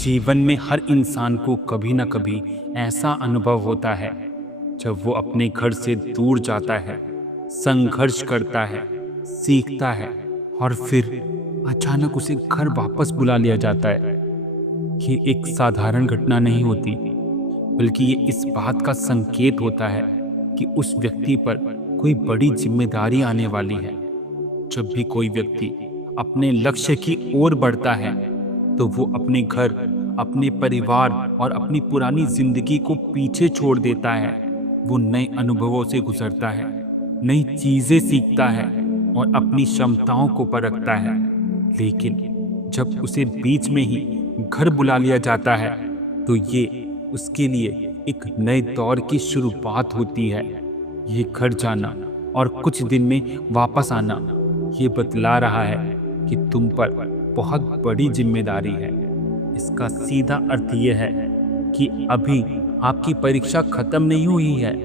जीवन में हर इंसान को कभी ना कभी ऐसा अनुभव होता है जब वो अपने घर से दूर जाता है, संघर्ष करता है, सीखता है और फिर अचानक उसे घर वापस बुला लिया जाता है। ये एक साधारण घटना नहीं होती, बल्कि ये इस बात का संकेत होता है कि उस व्यक्ति पर कोई बड़ी जिम्मेदारी आने वाली है। जब भी कोई व्यक्ति अपने लक्ष्य की ओर बढ़ता है, तो वो अपने घर, अपने परिवार और अपनी पुरानी जिंदगी को पीछे छोड़ देता है। वो नए अनुभवों से गुजरता है, नई चीजें सीखता है और अपनी क्षमताओं को परखता है। लेकिन जब उसे बीच में ही घर बुला लिया जाता है, तो ये उसके लिए एक नए दौर की शुरुआत होती है। ये घर जाना और कुछ दिन में वापस आना, ये बतला रहा है कि तुम पर बहुत बड़ी जिम्मेदारी है। इसका सीधा अर्थ ये है कि अभी आपकी परीक्षा खत्म नहीं हुई है।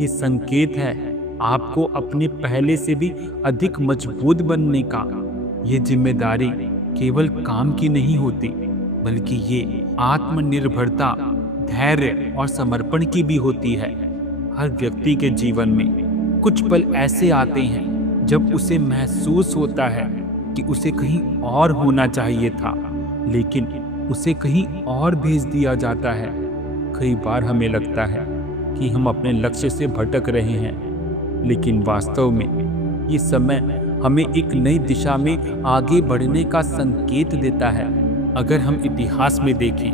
ये संकेत है आपको अपने पहले से भी अधिक मजबूत बनने का। ये जिम्मेदारी केवल काम की नहीं होती, बल्कि ये आत्मनिर्भरता, धैर्य और समर्पण की भी होती है। हर व्यक्ति के जीवन में कुछ पल ऐसे आते हैं जब उसे महसूस होता है कि उसे कहीं और होना चाहिए था, लेकिन उसे कहीं और भेज दिया जाता है। कई बार हमें लगता है कि हम अपने लक्ष्य से भटक रहे हैं, लेकिन वास्तव में ये समय हमें एक नई दिशा में आगे बढ़ने का संकेत देता है। अगर हम इतिहास में देखें,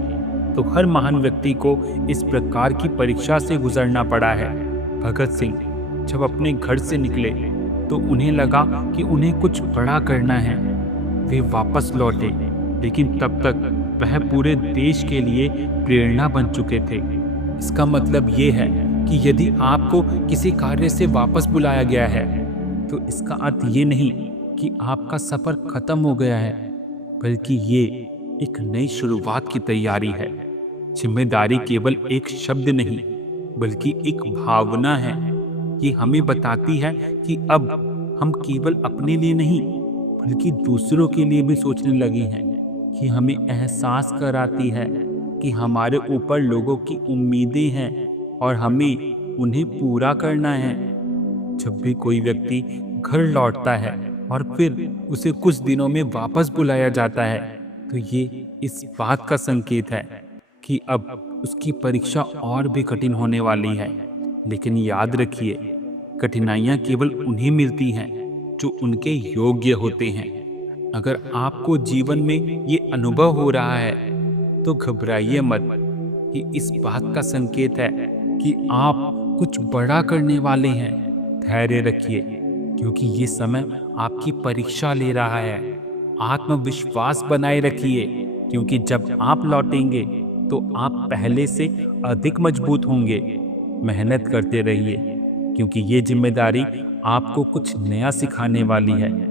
तो हर महान व्यक्ति को इस प्रकार की परीक्षा से गुजरना पड़ा है। भगत सिंह जब अपने घर से निकले, तो उन्हें लगा कि उन्हें कुछ बड़ा करना है। वे वापस लौटे, लेकिन तब तक वह पूरे देश के लिए प्रेरणा बन चुके थे। इसका मतलब ये है कि यदि आपको किसी कार्य से वापस बुलाया गया है, तो इसका अर्थ ये नहीं कि आपका सफर खत्म हो गया है, बल्कि ये एक नई शुरुआत की तैयारी है। जिम्मेदारी केवल एक शब्द नहीं, बल्कि एक भावना है। ये हमें बताती है कि अब हम केवल अपने लिए नहीं, बल्कि दूसरों के लिए भी सोचने लगे हैं। कि हमें एहसास कराती है कि हमारे ऊपर लोगों की उम्मीदें हैं और हमें उन्हें पूरा करना है। जब भी कोई व्यक्ति घर लौटता है और फिर उसे कुछ दिनों में वापस बुलाया जाता है, तो ये इस बात का संकेत है कि अब उसकी परीक्षा और भी कठिन होने वाली है। लेकिन याद रखिए, कठिनाइयाँ केवल उन्हें मिलती हैं जो उनके योग्य होते हैं। अगर आपको जीवन में ये अनुभव हो रहा है, तो घबराइए मत। ये इस बात का संकेत है कि आप कुछ बड़ा करने वाले हैं। धैर्य रखिए, क्योंकि ये समय आपकी परीक्षा ले रहा है। आत्मविश्वास बनाए रखिए, क्योंकि जब आप लौटेंगे तो आप पहले से अधिक मजबूत होंगे। मेहनत करते रहिए, क्योंकि ये जिम्मेदारी आपको कुछ नया सिखाने वाली है।